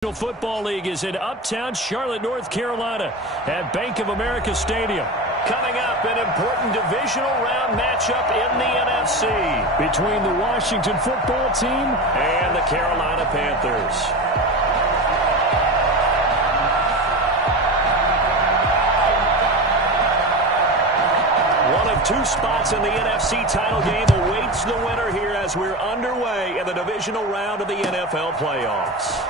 Football League is in uptown Charlotte, North Carolina at Bank of America Stadium. Coming up, an important divisional round matchup in the NFC between the Washington football team and the Carolina Panthers. One of two spots in the NFC title game awaits the winner here as we're underway in the divisional round of the NFL playoffs.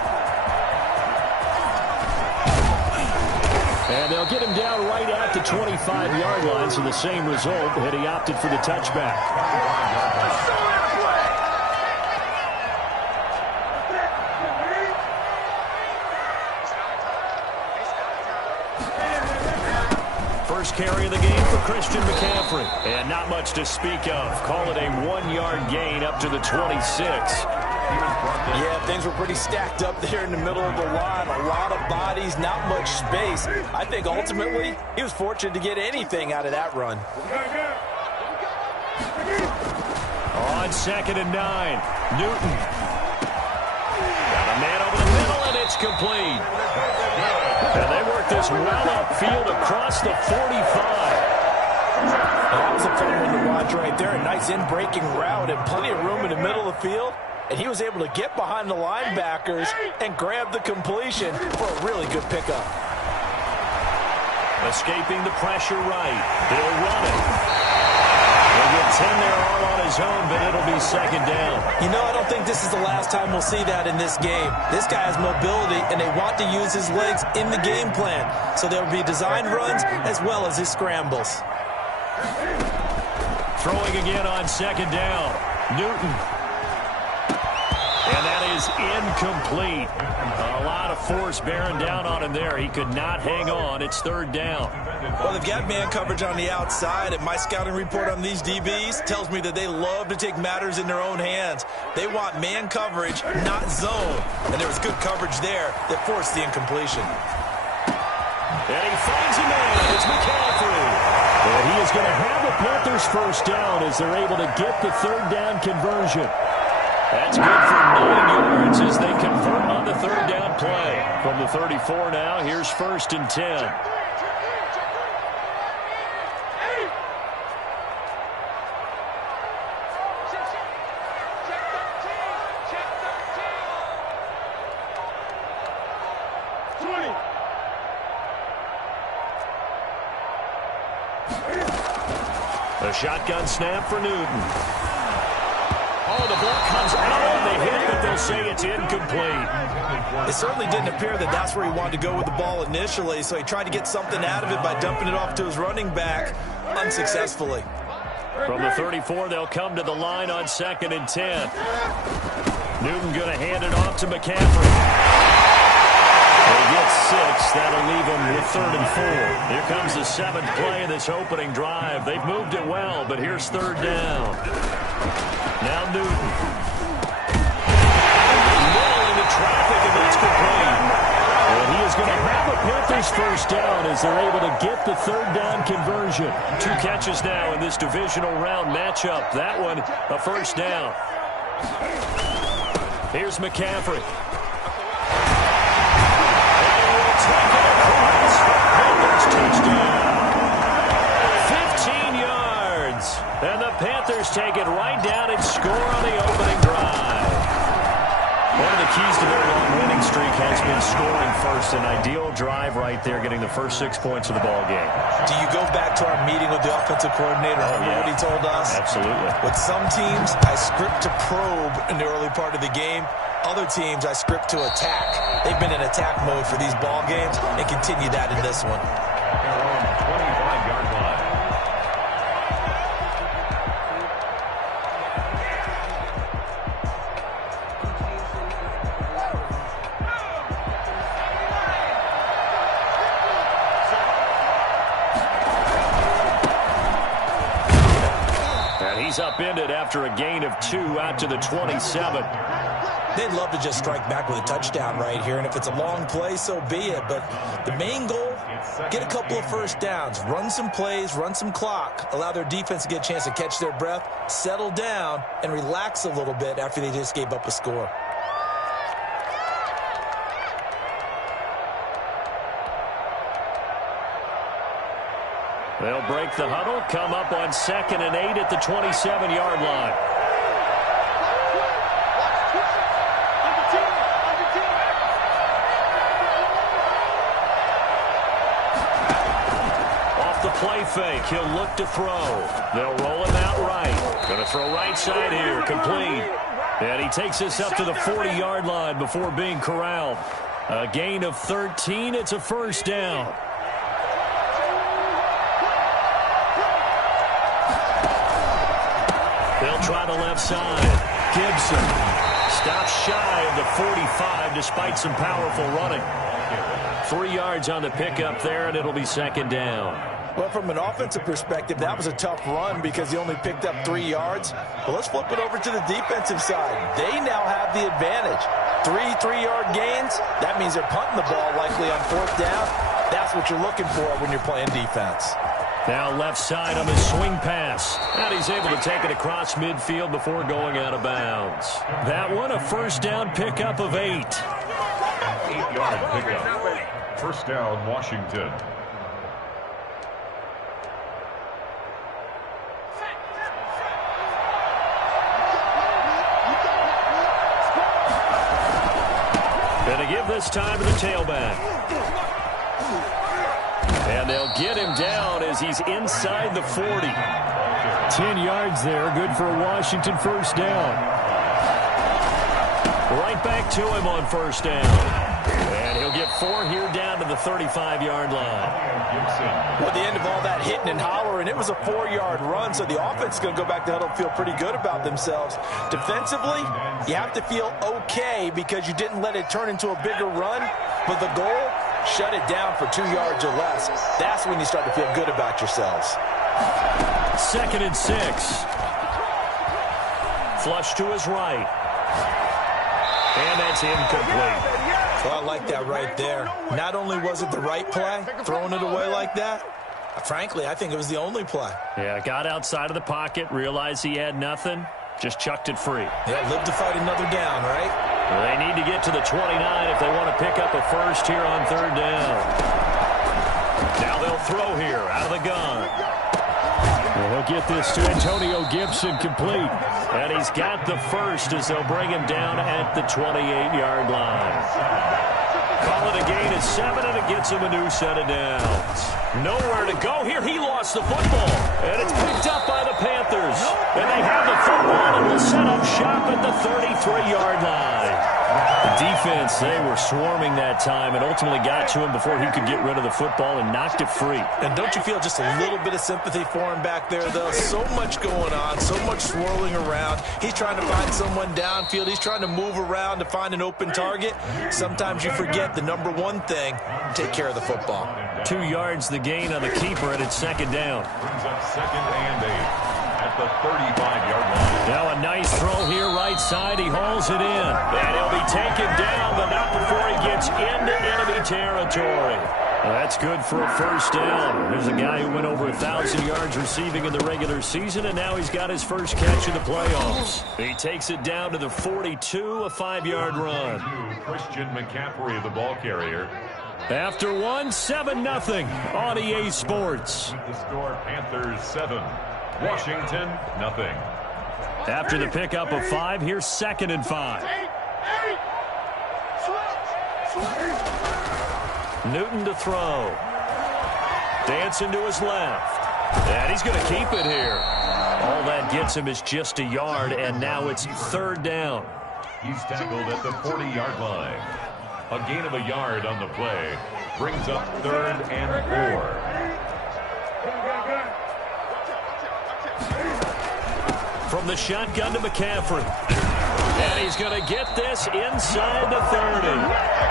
And they'll get him down right at the 25-yard line, so the same result, had he opted for the touchback. First carry of the game for Christian McCaffrey. And not much to speak of. Call it a 1-yard gain up to the 26. Yeah, things were pretty stacked up there in the middle of the line. A lot of bodies, not much space. I think ultimately he was fortunate to get anything out of that run. On 2nd and 9, Newton. Got a man over the middle, and it's complete. And they work this well upfield across the 45. That was a fun one to watch right there. A nice in-breaking route and plenty of room in the middle of the field. And he was able to get behind the linebackers and grab the completion for a really good pickup. Escaping the pressure right. They'll run it. He'll get 10 there all on his own, but it'll be 2nd down. You know, I don't think this is the last time we'll see that in this game. This guy has mobility, and they want to use his legs in the game plan. So there will be designed runs as well as his scrambles. Throwing again on 2nd down. Newton. And that is incomplete. A lot of force bearing down on him there. He could not hang on. It's 3rd down. Well, they've got man coverage on the outside, and my scouting report on these DBs tells me that they love to take matters in their own hands. They want man coverage, not zone. And there was good coverage there that forced the incompletion. And he finds a man. It's McCaffrey. And he is going to have the Panthers first down as they're able to get the 3rd down conversion. That's good for 9 yards as they convert on the 3rd down play. From the 34 now, here's 1st and 10. A shotgun snap for Newton. Oh, the ball comes out on the hit, but they'll say it's incomplete. It certainly didn't appear that that's where he wanted to go with the ball initially, so he tried to get something out of it by dumping it off to his running back unsuccessfully. From the 34, they'll come to the line on 2nd and 10. Newton going to hand it off to McCaffrey. They get 6. That'll leave them with 3rd and 4. Here comes the 7th play of this opening drive. They've moved it well, but here's 3rd down. Now Newton. Middle into traffic, and that's complete. And he is going to have a Panthers first down as they're able to get the 3rd down conversion. 2 catches now in this divisional round matchup. That one, a first down. Here's McCaffrey. And we'll take it across. Panthers touchdown. 15 yards. And the Panthers take it right down and score on the opening drive. One of the keys to their long winning streak has been scoring first. An ideal drive right there, getting the first 6 points of the ball game. Do you go back to our meeting with the offensive coordinator? Remember what he told us? Absolutely. With some teams, I script to probe in the early part of the game. Other teams, I script to attack. They've been in attack mode for these ball games and continue that in this one. 25-yard line. He's upended after a gain of 2 out to the 27. They'd love to just strike back with a touchdown right here, and if it's a long play, so be it. But the main goal, get a couple of first downs, run some plays, run some clock, allow their defense to get a chance to catch their breath, settle down, and relax a little bit after they just gave up a score. They'll break the huddle, come up on 2nd and 8 at the 27-yard line. Off the play fake, he'll look to throw. They'll roll him out right. Going to throw right side here, complete. And he takes us up to the 40-yard line before being corralled. A gain of 13. It's a first down. They'll try the left side. Gibson stops shy of the 45 despite some powerful running. 3 yards on the pickup there, and it'll be 2nd down. Well, from an offensive perspective, that was a tough run because he only picked up 3 yards. But let's flip it over to the defensive side. They now have the advantage. 3-3-yard gains, that means they're punting the ball likely on 4th down. That's what you're looking for when you're playing defense. Now left side on the swing pass. And he's able to take it across midfield before going out of bounds. That one, a first down pickup of 8. 8-yard pickup. First down, Washington. Going to give this time to the tailback. And they'll get him down as he's inside the 40. 10 yards there, good for a Washington first down. Right back to him on first down. And he'll get 4 here down to the 35-yard line. Well, at the end of all that hitting and hollering, it was a 4-yard run, so the offense is going to go back to huddle and feel pretty good about themselves. Defensively, you have to feel okay because you didn't let it turn into a bigger run, but the goal, shut it down for 2 yards or less. That's when you start to feel good about yourselves. 2nd and 6. Flush to his right. And that's incomplete. Well, I like that right there. Not only was it the right play, throwing it away like that, frankly, I think it was the only play. Yeah, got outside of the pocket, realized he had nothing, just chucked it free. Yeah, live to fight another down, right? Well, they need to get to the 29 if they want to pick up a first here on 3rd down. Now they'll throw here out of the gun. Well, he'll get this to Antonio Gibson complete. And he's got the first as they'll bring him down at the 28-yard line. Call it a gain of 7, and it gets him a new set of downs. Nowhere to go here. He lost the football. And it's picked up by the Panthers. And they have the football and will set up shop at the 33-yard line. The defense, they were swarming that time and ultimately got to him before he could get rid of the football and knocked it free. And don't you feel just a little bit of sympathy for him back there, though? So much going on, so much swirling around. He's trying to find someone downfield. He's trying to move around to find an open target. Sometimes you forget the number one thing, take care of the football. 2 yards the gain on the keeper, and it's 2nd down. Brings up 2nd and 8 at the 35-yard line. Now a nice throw here right side. He hauls it in. And he'll be taken down, but not before he gets into enemy territory. Well, that's good for a first down. There's a guy who went over 1,000 yards receiving in the regular season, and now he's got his first catch in the playoffs. He takes it down to the 42, a 5-yard run. Christian McCaffrey, the ball carrier. After 1, 7-0 on EA Sports. The score, Panthers 7, Washington 0. After the pickup of 5, here's 2nd and 5. Newton to throw. Dancing to his left. And he's going to keep it here. All that gets him is just a yard, and now it's 3rd down. He's tackled at the 40-yard line. A gain of a yard on the play brings up 3rd and 4. From the shotgun to McCaffrey. And he's going to get this inside the 30.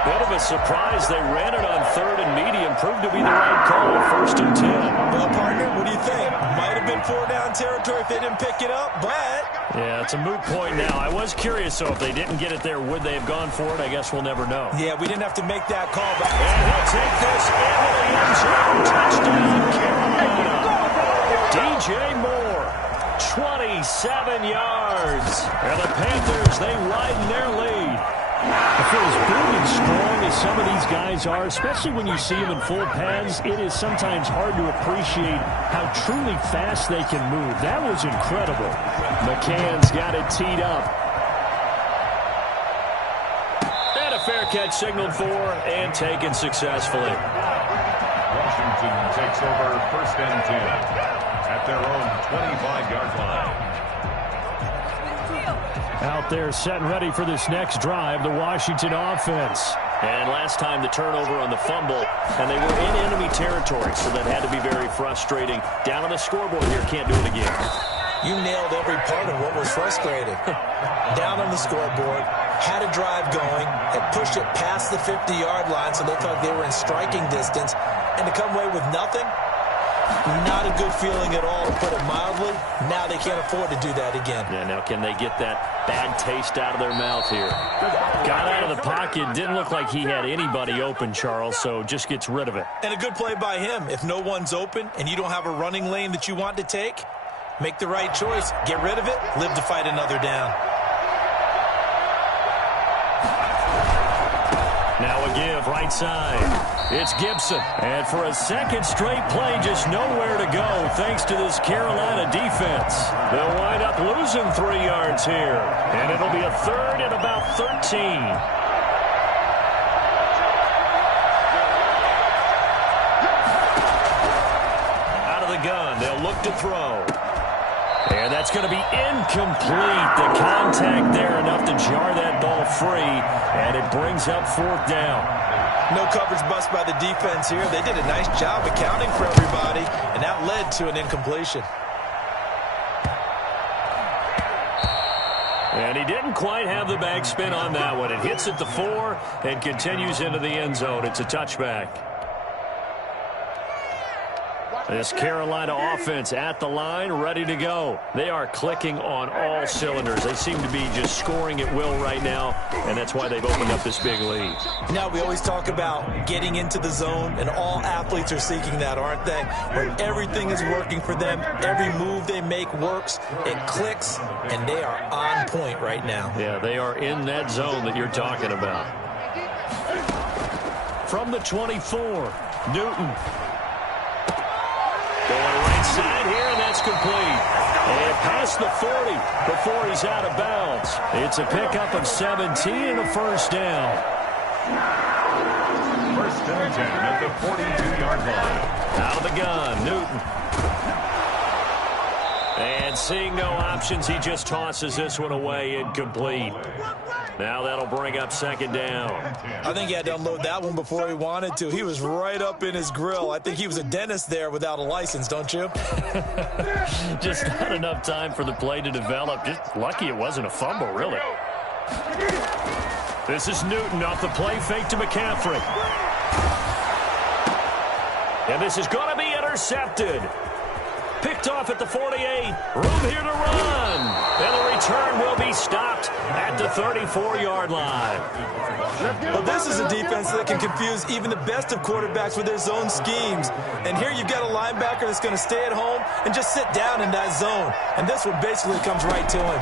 Bit of a surprise. They ran it on 3rd and medium. Proved to be the right call. 1st and 10. Well, partner, what do you think? Might have been 4-down territory if they didn't pick it up, but... Yeah, it's a moot point now. I was curious, so if they didn't get it there, would they have gone for it? I guess we'll never know. Yeah, we didn't have to make that call. But... And he'll take this into the end zone. Touchdown, Carolina. DJ Moore, 27 yards. And the Panthers, they widen their lead. For as big and strong as some of these guys are, especially when you see them in full pads. It is sometimes hard to appreciate how truly fast they can move. That was incredible. McCann's got it teed up. And a fair catch signaled for and taken successfully. Washington takes over 1st and 10 at their own 25-yard line. Out there set and ready for this next drive, the Washington offense. And last time the turnover on the fumble, and they were in enemy territory, so that had to be very frustrating. Down on the scoreboard here, can't do it again. You nailed every part of what was frustrating. Down on the scoreboard, had a drive going, had pushed it past the 50-yard line, so they felt like they were in striking distance, and to come away with nothing, not a good feeling at all, to put it mildly. Now they can't afford to do that again. Yeah, now can they get that bad taste out of their mouth here? Got out of the pocket, didn't look like he had anybody open, Charles, so just gets rid of it. And a good play by him. If no one's open and you don't have a running lane that you want to take, make the right choice. Get rid of it, live to fight another down. Now a give, right side. It's Gibson. And for a second straight play, just nowhere to go thanks to this Carolina defense. They'll wind up losing 3 yards here. And it'll be a third and about 13. Out of the gun, they'll look to throw. And that's going to be incomplete. The contact there enough to jar that ball free, and it brings up 4th down. No coverage bust by the defense here. They did a nice job accounting for everybody, and that led to an incompletion. And he didn't quite have the backspin on that one. It hits at the 4 and continues into the end zone. It's a touchback. This Carolina offense at the line, ready to go. They are clicking on all cylinders. They seem to be just scoring at will right now, and that's why they've opened up this big lead. Now, we always talk about getting into the zone, and all athletes are seeking that, aren't they? Where everything is working for them. Every move they make works. It clicks, and they are on point right now. Yeah, they are in that zone that you're talking about. From the 24, Newton. Going right side here, and that's complete. And past the 40 before he's out of bounds. It's a pickup of 17 and a first down. 1st and 10 at the 42-yard line. Out of the gun, Newton. And seeing no options, he just tosses this one away, incomplete. Now that'll bring up 2nd down. I think he had to unload that one before he wanted to. He was right up in his grill. I think he was a dentist there without a license, don't you? Just not enough time for the play to develop. Just lucky it wasn't a fumble, really. This is Newton off the play fake to McCaffrey. And this is going to be intercepted. Picked off at the 48. Room here to run. And the return will be stopped at the 34-yard line. Well, this is a defense that can confuse even the best of quarterbacks with their zone schemes. And here you've got a linebacker that's going to stay at home and just sit down in that zone. And this one basically comes right to him.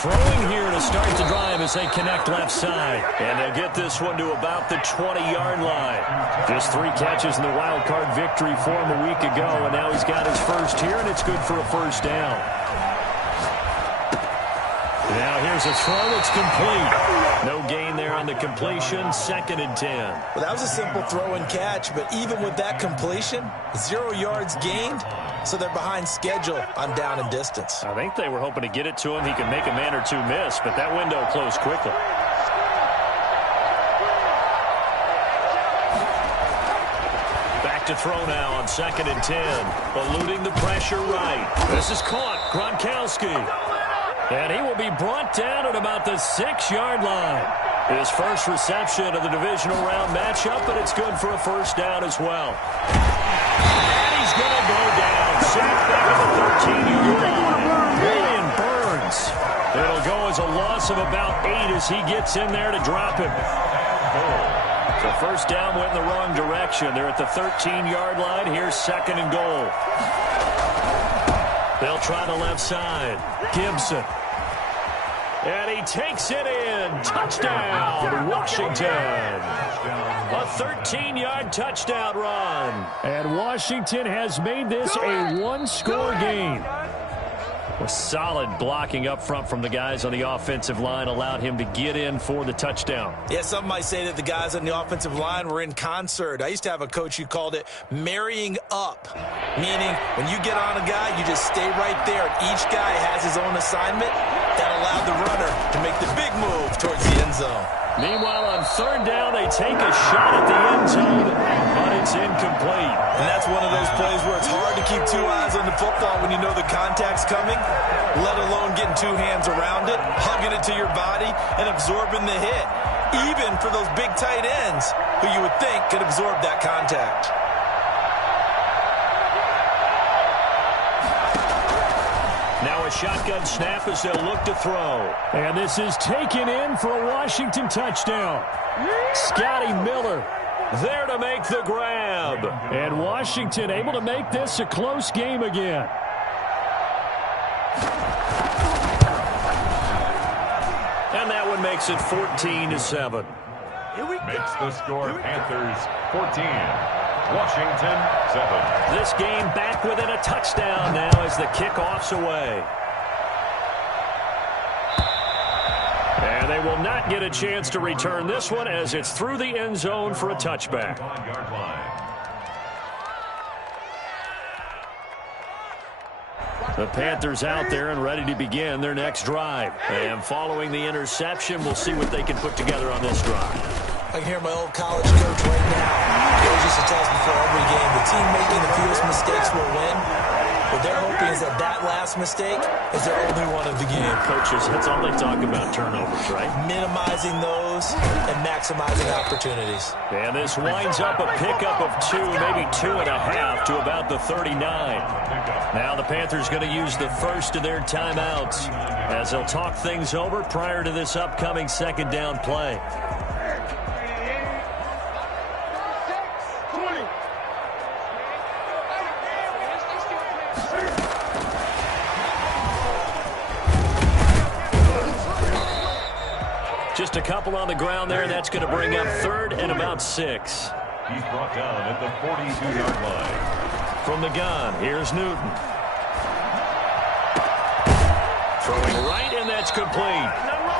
Throwing here to start the drive as they connect left side. And they'll get this one to about the 20-yard line. Just 3 catches in the wild card victory for him a week ago, and now he's got his first here, and it's good for a first down. Now here's a throw. It's complete. No gain there on the completion. 2nd and 10. Well, that was a simple throw and catch, but even with that completion, 0 yards gained, so they're behind schedule on down and distance. I think they were hoping to get it to him. He could make a man or two miss, but that window closed quickly. Back to throw now on 2nd and 10. Eluding the pressure right. This is caught. Gronkowski. And he will be brought down at about the 6-yard line. His first reception of the divisional round matchup, but it's good for a first down as well. And he's going to go down. Sacked back at the 13-yard line. Julian Burns. It'll go as a loss of about 8 as he gets in there to drop him. So first down went in the wrong direction. They're at the 13-yard line. Here's 2nd and goal. They'll try the left side. Gibson. And he takes it in. Touchdown. Washington. A 13-yard touchdown run. And Washington has made this a one-score game. Well, solid blocking up front from the guys on the offensive line allowed him to get in for the touchdown. Yeah, some might say that the guys on the offensive line were in concert. I used to have a coach who called it marrying up, meaning when you get on a guy, you just stay right there. Each guy has his own assignment that allowed the runner to make the big move towards the end zone. Meanwhile, on third down, they take a shot at the end zone, but it's incomplete. And that's one of those plays where it's hard to keep two eyes on the football when you know the contact's coming, let alone getting two hands around it, hugging it to your body, and absorbing the hit, even for those big tight ends who you would think could absorb that contact. Now a shotgun snap as they'll look to throw. And this is taken in for a Washington touchdown. Scotty Miller there to make the grab. And Washington able to make this a close game again. And that one makes it 14-7. Makes the score Panthers 14. Washington 7. This game back within a touchdown now as the kickoff's away. And they will not get a chance to return this one as it's through the end zone for a touchback. The Panthers out there and ready to begin their next drive. And following the interception, we'll see what they can put together on this drive. I can hear my old college coach right now. He always used to tell us before every game, the team making the fewest mistakes will win. What they're hoping is that that last mistake is their only one of the game. Coaches, that's all they talk about, turnovers, right? Minimizing those and maximizing opportunities. And this winds up a pickup of 2, maybe 2.5 to about the 39. Now the Panthers going to use the first of their timeouts as they'll talk things over prior to this upcoming second down play. Just a couple on the ground there, and that's going to bring up third and about 6. He's brought down at the 42-yard line. From the gun, here's Newton. Throwing right, and that's complete.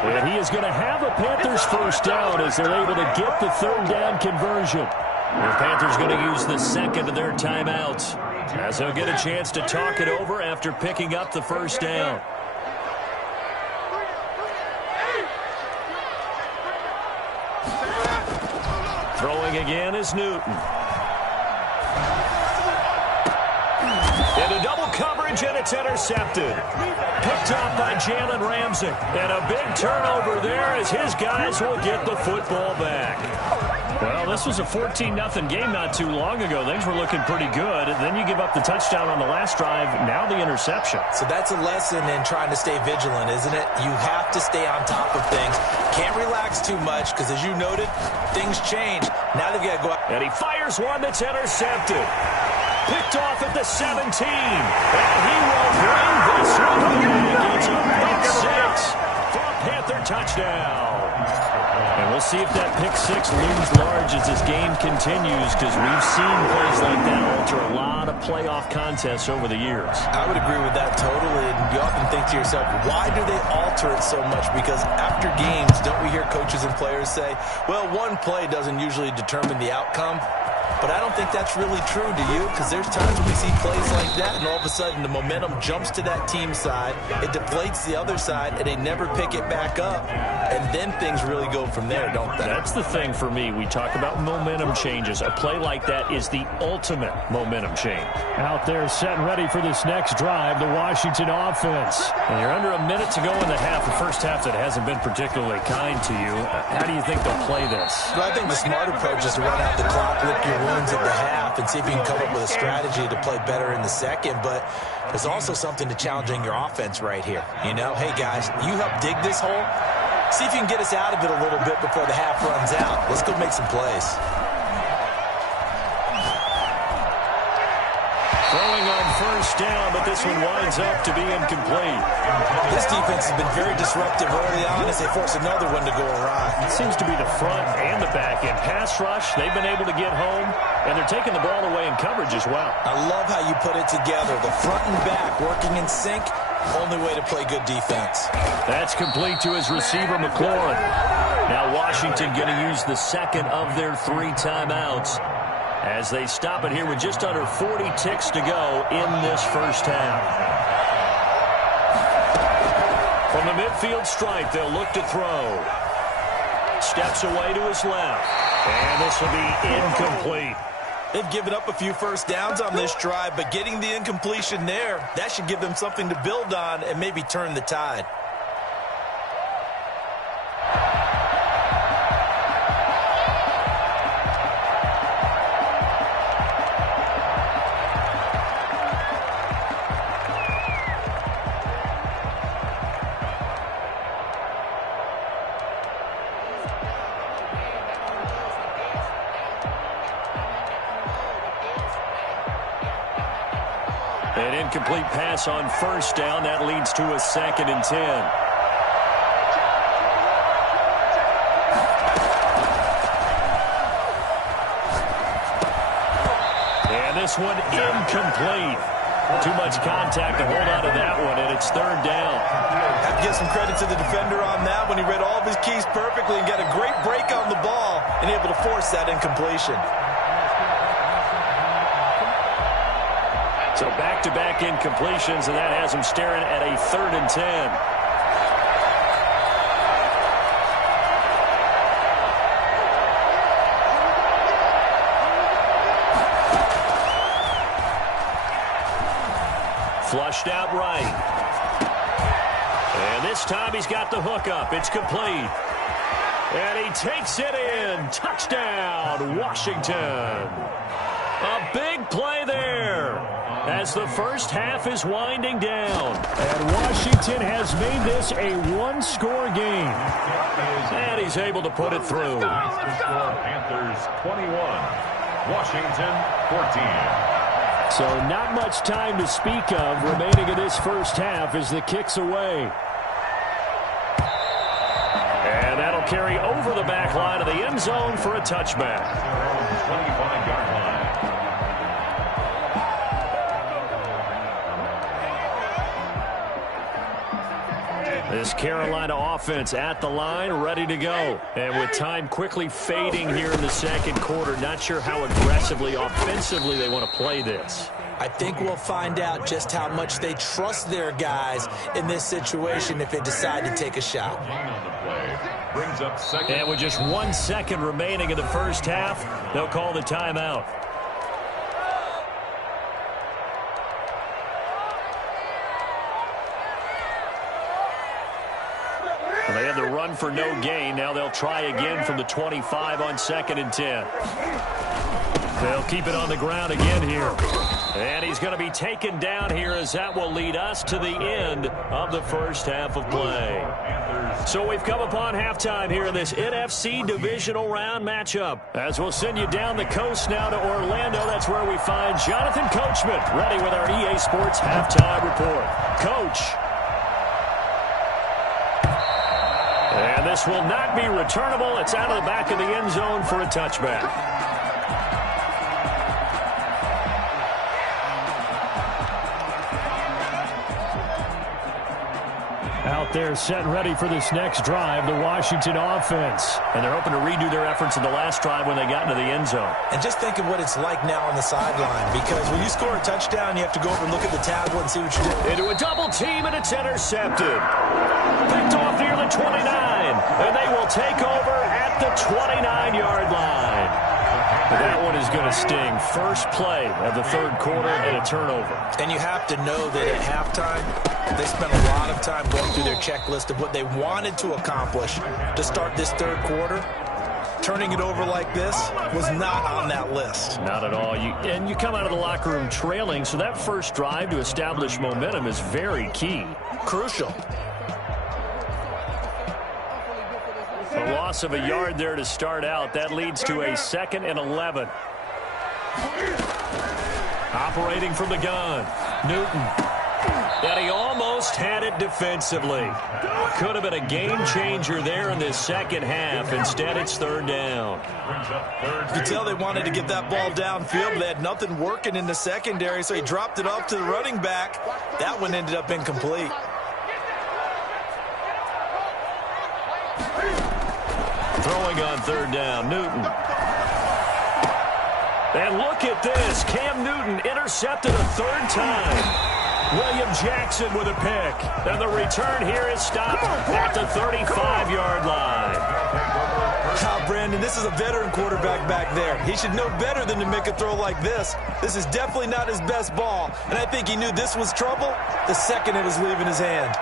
And he is going to have a Panthers first down as they're able to get the third down conversion. The Panthers going to use the second of their timeouts as they'll get a chance to talk it over after picking up the first down. Throwing again is Newton. Into double coverage, and it's intercepted. Picked up by Jalen Ramsey. And a big turnover there as his guys will get the football back. Well, this was a 14-0 game not too long ago. Things were looking pretty good. And then you give up the touchdown on the last drive. Now the interception. So that's a lesson in trying to stay vigilant, isn't it? You have to stay on top of things. Can't relax too much because, as you noted, things change. Now they've got to go out. And he fires one that's intercepted. Picked off at the 17. And he will bring this one home. It's a pick 6 for a Panther touchdown. And we'll see if that pick 6 looms large as this game continues, because we've seen plays like that alter a lot of playoff contests over the years. I would agree with that totally. And you often think to yourself, why do they alter it so much? Because after games, don't we hear coaches and players say, well, one play doesn't usually determine the outcome? But I don't think that's really true, do you? Because there's times when we see plays like that, and all of a sudden the momentum jumps to that team side, it deflates the other side, and they never pick it back up. And then things really go from there, don't they? That's the thing for me. We talk about momentum changes. A play like that is the ultimate momentum change. Out there set and ready for this next drive, the Washington offense. And you're under a minute to go in the half, the first half that hasn't been particularly kind to you. How do you think they'll play this? Well, I think the smart approach is to run out the clock, lick your wounds at the half, and see if you can come up with a strategy to play better in the second. But there's also something to challenging your offense right here. You know, hey, guys, you help dig this hole. See if you can get us out of it a little bit before the half runs out. Let's go make some plays. Throwing on first down, but this one winds up to be incomplete. This defense has been very disruptive early on as they force another one to go awry. It seems to be the front and the back end. Pass rush, they've been able to get home, and they're taking the ball away in coverage as well. I love how you put it together. The front and back working in sync, only way to play good defense. That's complete to his receiver, McLaurin. Now Washington going to use the second of their 3 timeouts as they stop it here with just under 40 ticks to go in this first half. From the midfield stripe, they'll look to throw. Steps away to his left. And this will be incomplete. They've given up a few first downs on this drive, but getting the incompletion there, that should give them something to build on and maybe turn the tide. An incomplete pass on first down. That leads to a 2nd and 10. And this one incomplete. Too much contact to hold on to that one, and it's 3rd down. Have to give some credit to the defender on that when he read all of his keys perfectly and got a great break on the ball and able to force that incompletion. So back-to-back incompletions, and that has him staring at a 3rd and 10. Flushed out right. And this time he's got the hook up. It's complete. And he takes it in. Touchdown, Washington. A big play there as the first half is winding down. And Washington has made this a 1-score game. And he's able to put it through. Panthers 21, Washington 14. So not much time to speak of remaining in this first half as the kick's away. And that'll carry over the back line of the end zone for a touchback. 25-yard line. This Carolina offense at the line, ready to go. And with time quickly fading here in the second quarter, not sure how aggressively, offensively they want to play this. I think we'll find out just how much they trust their guys in this situation if they decide to take a shot. Brings up second. And with just 1 second remaining in the first half, they'll call the timeout. Well, they had the run for no gain. Now they'll try again from the 25 on 2nd and 10. They'll keep it on the ground again here. And he's going to be taken down here as that will lead us to the end of the first half of play. So we've come upon halftime here in this NFC Divisional Round matchup. As we'll send you down the coast now to Orlando, that's where we find Jonathan Coachman ready with our EA Sports Halftime Report. Coach. And this will not be returnable. It's out of the back of the end zone for a touchback. Out there set and ready for this next drive, the Washington offense. And they're hoping to redo their efforts in the last drive when they got into the end zone. And just think of what it's like now on the sideline, because when you score a touchdown, you have to go over and look at the tablet and see what you did. Into a double team, and it's intercepted. Picked off near the 29, and they will take over at the 29-yard line. That one is going to sting. First play of the third quarter and a turnover. And you have to know that at halftime, they spent a lot of time going through their checklist of what they wanted to accomplish to start this third quarter. Turning it over like this was not on that list. Not at all. And you come out of the locker room trailing, so that first drive to establish momentum is very key. Crucial. A loss of a yard there to start out. That leads to a 2nd and 11. Operating from the gun, Newton. And he almost had it defensively. Could have been a game changer there in this second half. Instead, it's third down. You could tell they wanted to get that ball downfield, but they had nothing working in the secondary, so he dropped it off to the running back. That one ended up incomplete. Throwing on third down, Newton. And look at this. Cam Newton intercepted a third time. William Jackson with a pick. And the return here is stopped at the 35-yard line. Brandon, this is a veteran quarterback back there. He should know better than to make a throw like this. This is definitely not his best ball. And I think he knew this was trouble the second it was leaving his hand.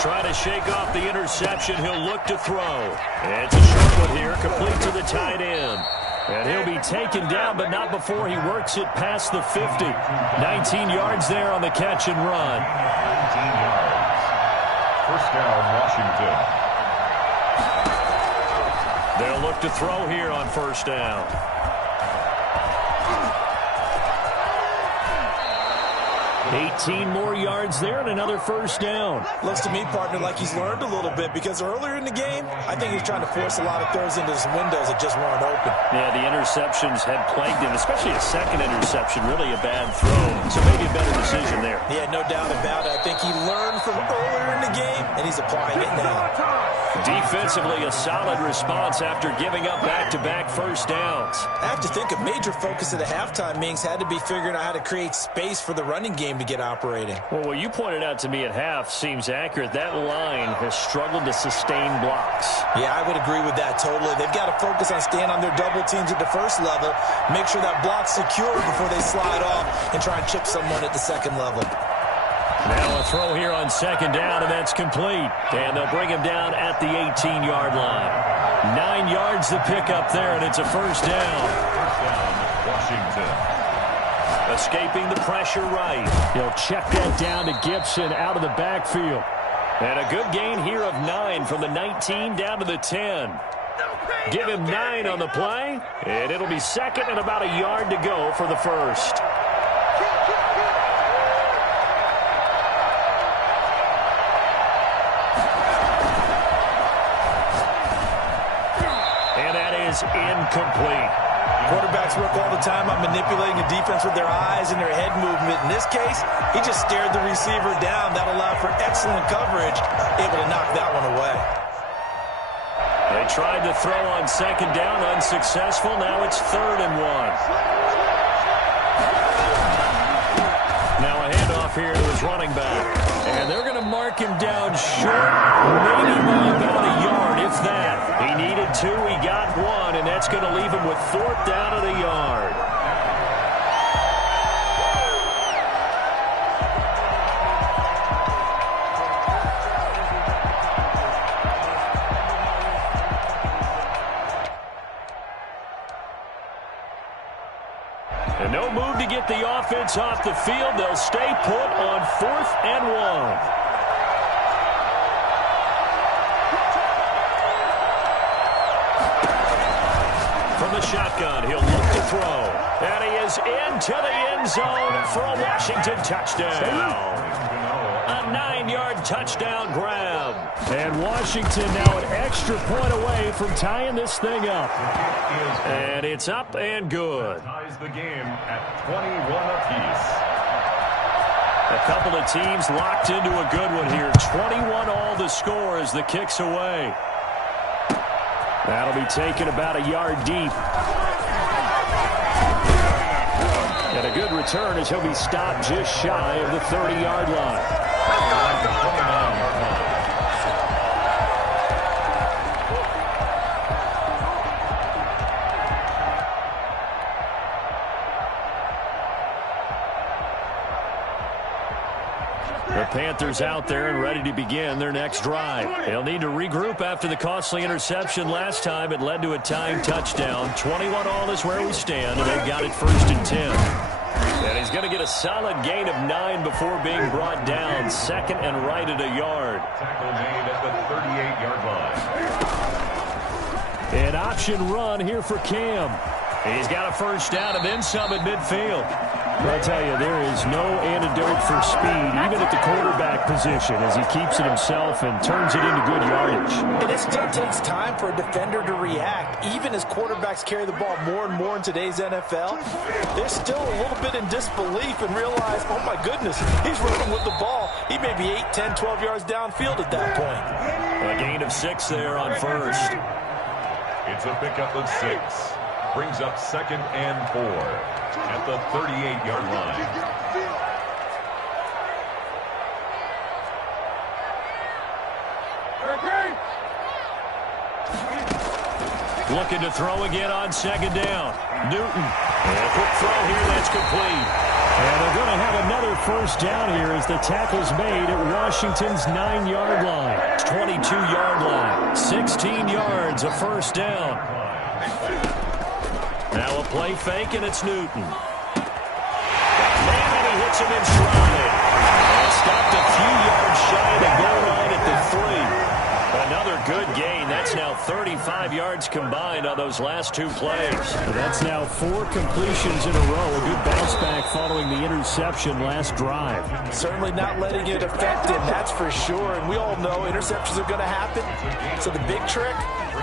Trying to shake off the interception. He'll look to throw. And it's a short one here, complete to the tight end. And he'll be taken down, but not before he works it past the 50. 19 yards there on the catch and run. 19 yards. First down, Washington. They'll look to throw here on first down. 18 more yards there and another first down. Looks to me, partner, like he's learned a little bit, because earlier in the game, I think he was trying to force a lot of throws into some windows that just weren't open. Yeah, the interceptions had plagued him, especially a second interception, really a bad throw. So maybe a better decision there. Yeah, no doubt about it. I think he learned from earlier in the game, and he's applying it now. Defensively, a solid response after giving up back-to-back first downs. I have to think a major focus of the halftime meetings had to be figuring out how to create space for the running game to get operating. Well, what you pointed out to me at half seems accurate. That line has struggled to sustain blocks. Yeah, I would agree with that totally. They've got to focus on staying on their double teams at the first level, make sure that block's secure before they slide off and try and chip someone at the second level. Now a throw here on second down, and that's complete. And they'll bring him down at the 18-yard line. 9 yards to pick up there, and it's a first down. First down, Washington. Escaping the pressure right. He'll check that down to Gibson out of the backfield. And a good gain here of 9 from the 19 down to the 10. Give him 9 on the play, and it'll be second and about a yard to go for the first. And that is incomplete. Quarterbacks work all the time on manipulating a defense with their eyes and their head movement. In this case, he just stared the receiver down. That allowed for excellent coverage, able to knock that one away. They tried to throw on second down, unsuccessful. Now it's 3rd and 1. Now a handoff here to his running back. And they're going to mark him down short, maybe by about a yard, if that. He needed 2, he got 1, and that's going to leave him with 4th down at a yard. And no move to get the offense off the field. They'll stay put on 4th and 1. From the shotgun, he'll look to throw. And he is into the end zone for a Washington touchdown. A 9-yard touchdown grab. And Washington now an extra point away from tying this thing up. And it's up and good. Ties the game at 21 apiece. A couple of teams locked into a good one here. 21 all the score as the kick's away. That'll be taken about a yard deep. And a good return as he'll be stopped just shy of the 30-yard line. The Panthers out there and ready to begin their next drive. They'll need to regroup after the costly interception last time. It led to a tying touchdown. 21 all is where we stand, and they've got it 1st and 10. And he's going to get a solid gain of 9 before being brought down. 2nd and right at a yard. Tackle made at the 38-yard line. An option run here for Cam. He's got a first down and then some at midfield. I'll tell you, there is no antidote for speed, even at the quarterback position, as he keeps it himself and turns it into good yardage. And it still takes time for a defender to react. Even as quarterbacks carry the ball more and more in today's NFL, they're still a little bit in disbelief and realize, oh my goodness, he's running with the ball. He may be 8, 10, 12 yards downfield at that point. A gain of 6 there on first. It's a pickup of 6. Brings up 2nd and 4 at the 38-yard line. Looking to throw again on 2nd down. Newton. And a quick throw here. That's complete. And they're going to have another first down here as the tackle's made at Washington's 9-yard line. 22-yard line. 16 yards, a first down. Now a play fake, and it's Newton. And he hits him in stride. And stopped a few yards shy of the goal line at the 3. Another good gain. That's now 35 yards combined on those last 2 plays. That's now 4 completions in a row. A good bounce back following the interception last drive. Certainly not letting it affect him, that's for sure. And we all know interceptions are going to happen. So the big trick,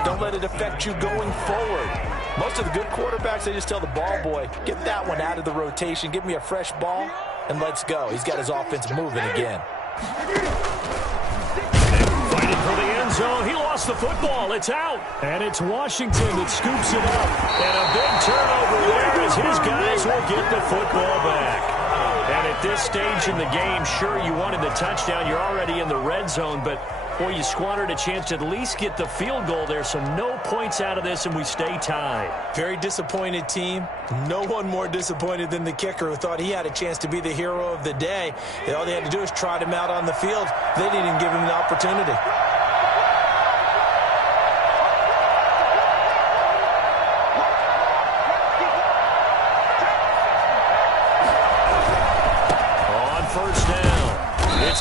don't let it affect you going forward. Most of the good quarterbacks, they just tell the ball boy, get that one out of the rotation, give me a fresh ball, and let's go. He's got his offense moving again. Fighting for the end zone. He lost the football. It's out. And it's Washington that scoops it up. And a big turnover there as his guys will get the football back. And at this stage in the game, sure, you wanted the touchdown. You're already in the red zone, but boy, you squandered a chance to at least get the field goal there, so no points out of this, and we stay tied. Very disappointed team. No one more disappointed than the kicker, who thought he had a chance to be the hero of the day. All they had to do was trot him out on the field. They didn't even give him the opportunity.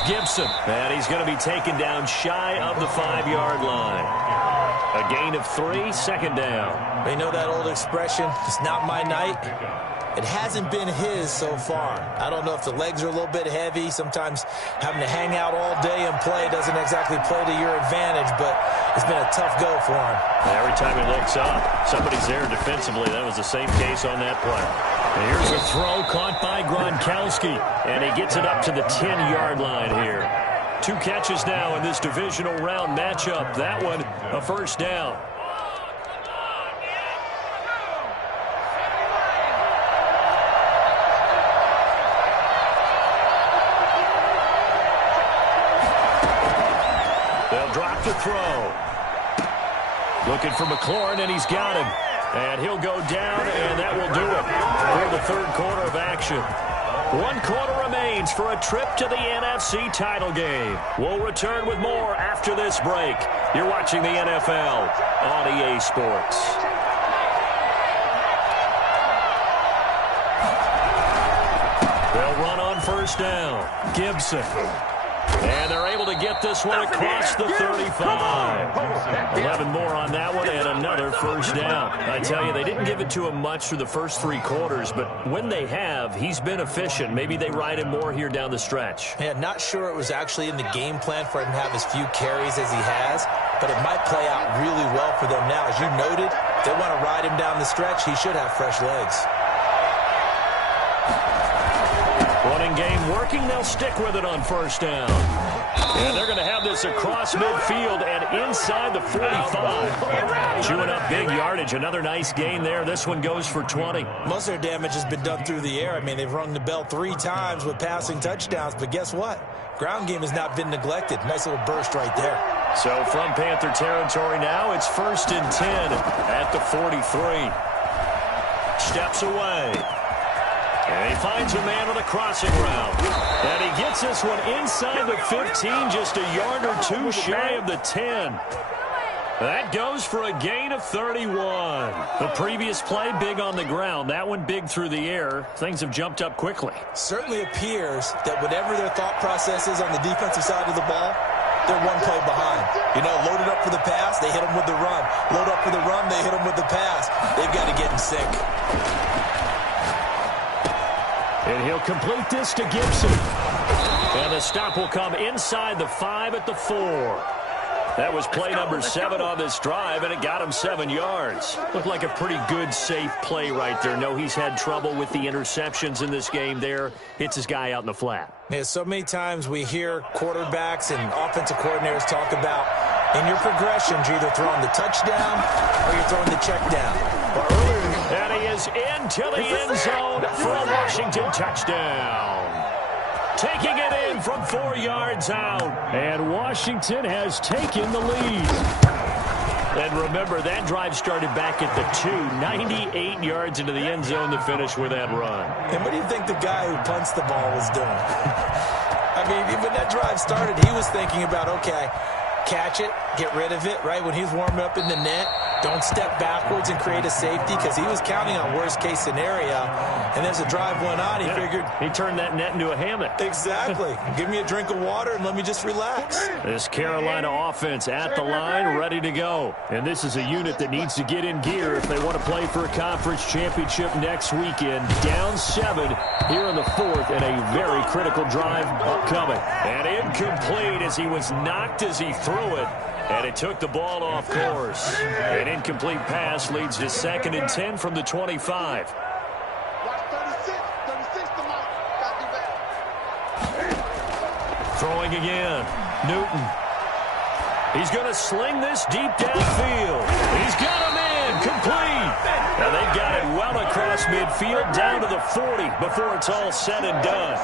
Gibson, and he's going to be taken down shy of the 5-yard line. A gain of 3, 2nd down. They know that old expression, it's not my night. It hasn't been his so far. I don't know if the legs are a little bit heavy. Sometimes having to hang out all day and play doesn't exactly play to your advantage, but it's been a tough go for him. Every time he looks up, somebody's there defensively. That was the same case on that play. And here's a throw caught by Gronkowski, and he gets it up to the 10-yard line here. 2 catches now in this divisional round matchup. That one, a first down. They'll drop the throw. Looking for McLaurin, and he's got him. And he'll go down, and that will do it for the 3rd quarter of action. 1 quarter remains for a trip to the NFC title game. We'll return with more after this break. You're watching the NFL on EA Sports. They'll run on first down. Gibson. And they're able to get this one across the 35. 11 more on that one and another first down. I tell you, they didn't give it to him much through the first 3 quarters, but when they have, he's been efficient. Maybe they ride him more here down the stretch. Yeah, not sure it was actually in the game plan for him to have as few carries as he has, but it might play out really well for them now. As you noted, if they want to ride him down the stretch, he should have fresh legs. Running game working. They'll stick with it on first down. And they're going to have this across midfield and inside the 45. Chewing up big yardage. Another nice gain there. This one goes for 20. Most of their damage has been done through the air. I mean, they've rung the bell 3 times with passing touchdowns. But guess what? Ground game has not been neglected. Nice little burst right there. So from Panther territory now, it's 1st and 10 at the 43. Steps away. And he finds a man on a crossing route. And he gets this one inside the 15, just a yard or 2 shy of the 10. That goes for a gain of 31. The previous play, big on the ground. That one big through the air. Things have jumped up quickly. Certainly appears that whatever their thought process is on the defensive side of the ball, they're 1 play behind. You know, loaded up for the pass, they hit him with the run. Load up for the run, they hit him with the pass. They've got to get in sync. And he'll complete this to Gibson. And the stop will come inside the 5 at the 4. That was play number 7 on this drive, and it got him 7 yards. Looked like a pretty good, safe play right there. No, he's had trouble with the interceptions in this game there. Hits his guy out in the flat. Yeah, so many times we hear quarterbacks and offensive coordinators talk about in your progressions, you're either throwing the touchdown or you're throwing the check down. But earlier, and he is into the end zone for a Washington touchdown. Taking it in from 4 yards out. And Washington has taken the lead. And remember, that drive started back at the 2, 98 yards into the end zone to finish with that run. And what do you think the guy who punts the ball was doing? I mean, when that drive started, he was thinking about, okay, catch it, get rid of it, right? When he's warming up in the net, don't step backwards and create a safety because he was counting on worst-case scenario. And as the drive went on, he figured... He turned that net into a hammock. Exactly. Give me a drink of water and let me just relax. This Carolina offense at the line, ready to go. And this is a unit that needs to get in gear if they want to play for a conference championship next weekend. Down 7 here in the 4th and a very critical drive upcoming. And incomplete as he was knocked as he threw it. And it took the ball off course. An incomplete pass leads to 2nd and 10 from the 25. Throwing again. Newton. He's going to sling this deep downfield. He's got him in. Complete. Now they've got it well across midfield down to the 40 before it's all said and done.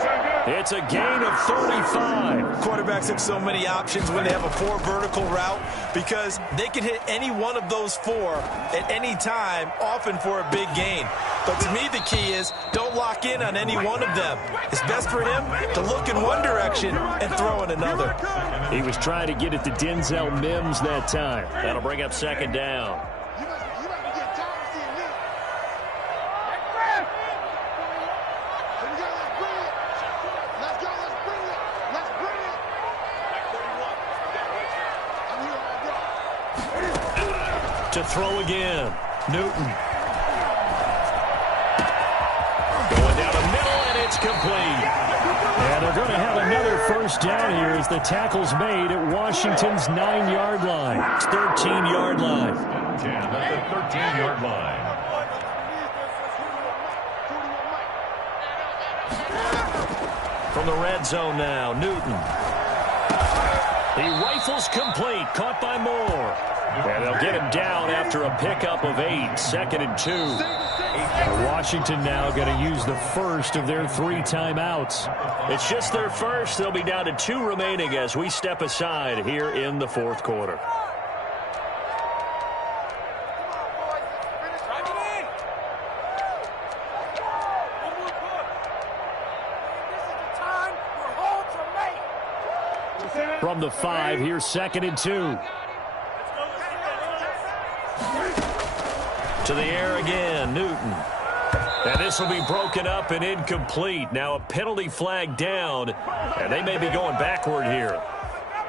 It's a gain of 35. Quarterbacks have so many options when they have a 4 vertical route because they can hit any one of those 4 at any time, often for a big gain. But to me, the key is don't lock in on any one of them. It's best for him to look in one direction and throw in another. He was trying to get it to Denzel Mims that time. That'll bring up 2nd down. To throw again. Newton. Going down the middle, and it's complete. And they're going to have another first down here as the tackle's made at Washington's 9-yard line. It's 13-yard line. That's the 13-yard line. From the red zone now, Newton. He rifles complete, caught by Moore. And they'll get him down after a pickup of 8, 2nd and 2. And Washington now going to use the first of their 3 timeouts. It's just their first. They'll be down to 2 remaining as we step aside here in the 4th quarter. From the 5, here's 2nd and 2. To the air again, Newton. And this will be broken up and incomplete. Now a penalty flag down, and they may be going backward here.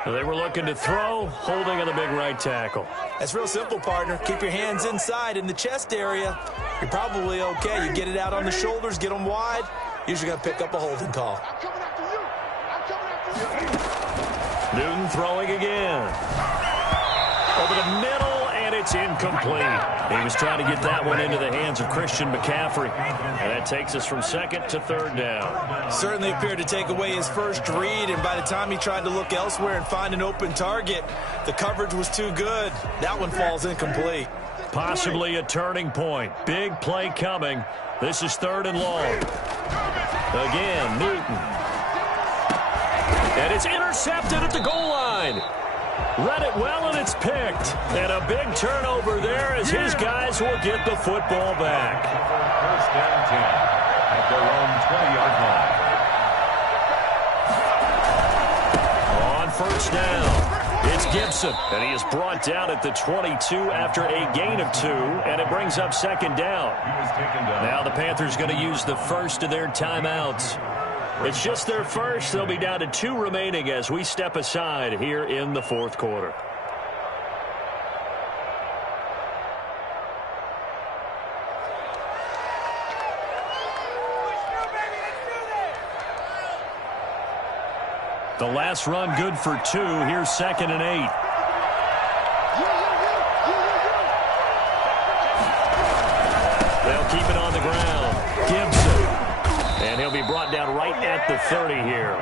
They were looking to throw, holding on the big right tackle. That's real simple, partner. Keep your hands inside in the chest area. You're probably okay. You get it out on the shoulders, get them wide. Usually going to pick up a holding call. Newton throwing again. Over the middle, and it's incomplete. He was trying to get that one into the hands of Christian McCaffrey. And that takes us from 2nd to 3rd down. Certainly appeared to take away his first read, and by the time he tried to look elsewhere and find an open target, the coverage was too good. That one falls incomplete. Possibly a turning point. Big play coming. This is 3rd and long. Again, Newton. And it's intercepted at the goal line. Read it well, and it's picked. And a big turnover there as his guys will get the football back. First down 10 at their own 20-yard line. On first down, it's Gibson. And he is brought down at the 22 after a gain of 2. And it brings up 2nd down. Now the Panthers going to use the first of their timeouts. It's just their first. They'll be down to 2 remaining as we step aside here in the 4th quarter. The last run good for 2. Here's 2nd and 8. They'll keep it on the ground. Gibson. And he'll be brought down right at the 30 here.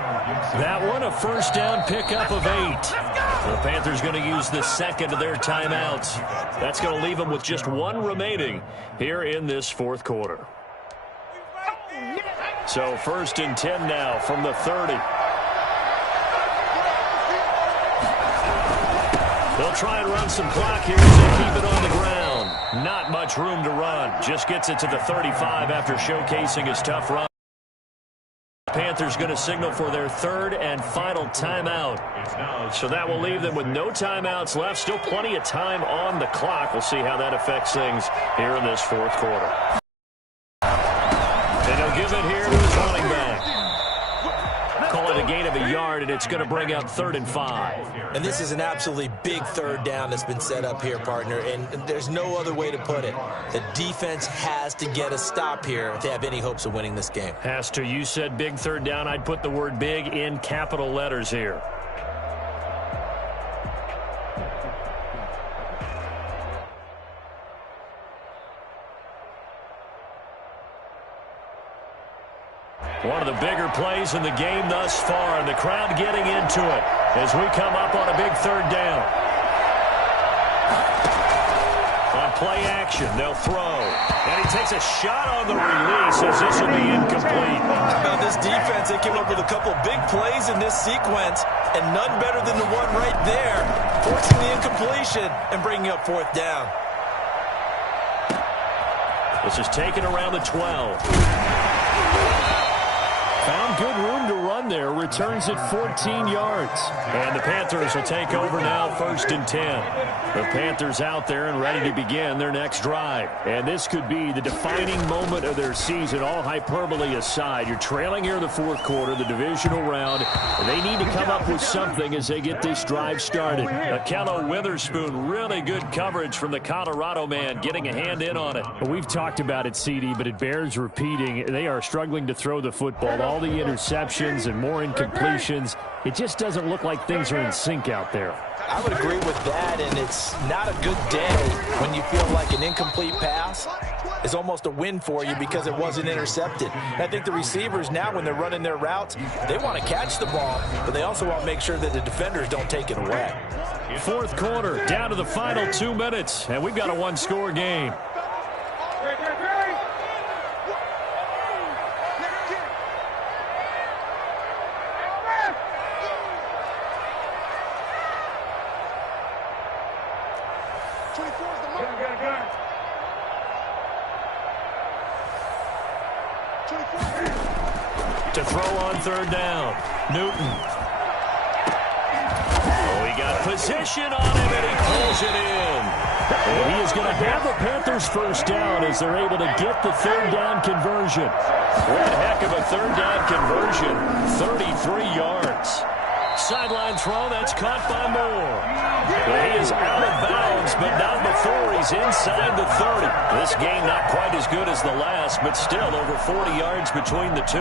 That one, a first down pickup of 8. The Panthers going to use the second of their timeouts. That's going to leave them with just 1 remaining here in this fourth quarter. So 1st and 10 now from the 30. They'll try and run some clock here as they keep it on the ground. Not much room to run. Just gets it to the 35 after showcasing his tough run. Panthers going to signal for their 3rd and final timeout. So that will leave them with no timeouts left. Still plenty of time on the clock. We'll see how that affects things here in this fourth quarter. And he'll give it here to his running back. Call it a gain of a yard, and it's going to bring up 3rd and 5. And this is an absolutely big 3rd down that's been set up here, partner, and there's no other way to put it. The defense has to get a stop here if they have any hopes of winning this game. Has to. You said big 3rd down. I'd put the word big in capital letters here. One of the bigger plays in the game thus far, and the crowd getting into it as we come up on a big 3rd down. On play action, they'll throw. And he takes a shot on the release as this will be incomplete. This defense, they came up with a couple big plays in this sequence, and none better than the one right there, forcing the incompletion and bringing up 4th down. This is taken around the 12. Found good room to run there. Returns it 14 yards. And the Panthers will take over now, 1st and 10. The Panthers out there and ready to begin their next drive. And this could be the defining moment of their season, all hyperbole aside. You're trailing here in the fourth quarter, the divisional round. And they need to come up with something as they get this drive started. Akello Witherspoon, really good coverage from the Colorado man, getting a hand in on it. Well, we've talked about it, CD, but it bears repeating. They are struggling to throw the football. All the interceptions and more incompletions. It just doesn't look like things are in sync out there. I would agree with that, and it's not a good day when you feel like an incomplete pass is almost a win for you because it wasn't intercepted. And I think the receivers now, when they're running their routes, they want to catch the ball, but they also want to make sure that the defenders don't take it away. Fourth quarter, down to the final 2 minutes, and we've got a 1-score game. To throw on 3rd down, Newton. Oh, he got position on him, and he pulls it in. And he is going to have the Panthers 1st down as they're able to get the 3rd down conversion. One heck of a 3rd down conversion, 33 yards. Sideline throw, that's caught by Moore. But he is out of bounds, but not before he's inside the 30. This game not quite as good as the last, but still over 40 yards between the two.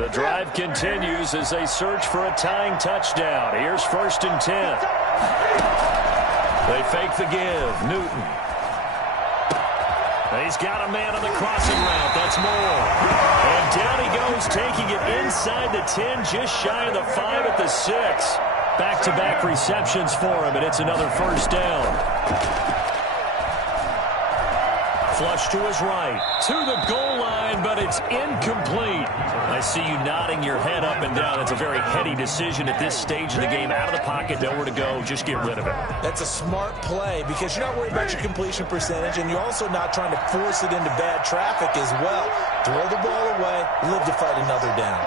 The drive continues as they search for a tying touchdown. Here's 1st and 10. They fake the give. Newton. He's got a man on the crossing route. That's Moore. And down he goes, taking it inside the 10, just shy of the 5 at the 6. Back-to-back receptions for him, and it's another 1st down. Flush to his right, to the goal line, but it's incomplete. I see you nodding your head up and down. It's a very heady decision at this stage of the game. Out of the pocket, nowhere to go. Just get rid of it. That's a smart play because you're not worried about your completion percentage, and you're also not trying to force it into bad traffic as well. Throw the ball away, live to fight another down.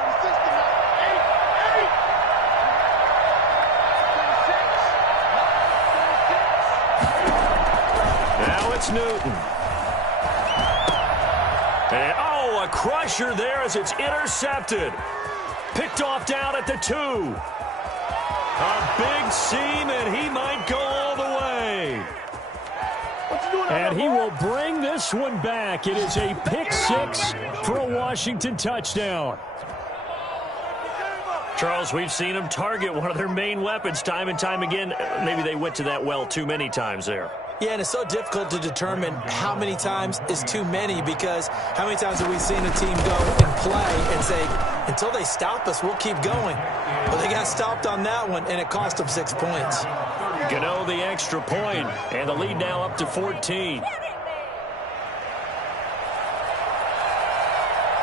Now it's Newton. And, oh, a crusher there as it's intercepted. Picked off down at the 2. A big seam, and he might go all the way. And he will bring this one back. It is a pick six for a Washington touchdown. Charles, we've seen them target one of their main weapons time and time again. Maybe they went to that well too many times there. Yeah, and it's so difficult to determine how many times is too many, because how many times have we seen a team go and play and say, until they stop us, we'll keep going. But they got stopped on that one, and it cost them 6 points. Gano the extra point, and the lead now up to 14.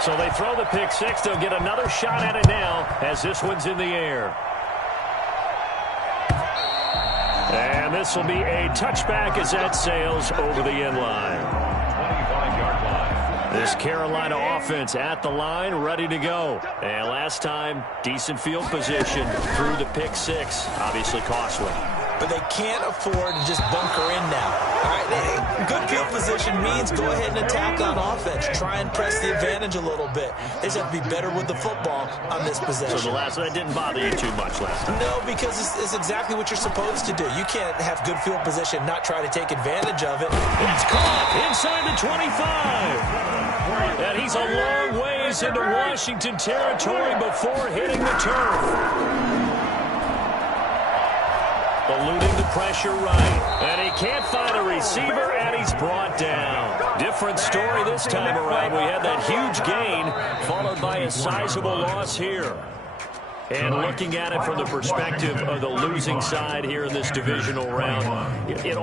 So they throw the pick six. They'll get another shot at it now as this one's in the air. And this will be a touchback as that sails over the end line. 25-yard line. This Carolina offense at the line, ready to go. And last time, decent field position through the pick six. Obviously costly. But they can't afford to just bunker in now. All right, good field position means go ahead and attack on offense. Try and press the advantage a little bit. They just have to be better with the football on this possession. So that didn't bother you too much last time? No, because it's exactly what you're supposed to do. You can't have good field position, not try to take advantage of it. It's caught inside the 25. And he's a long ways into Washington territory before hitting the turf. Eluding the pressure right. And he can't find a receiver, and he's brought down. Different story this time around. We had that huge gain, followed by a sizable loss here. And looking at it from the perspective of the losing side here in this divisional round, it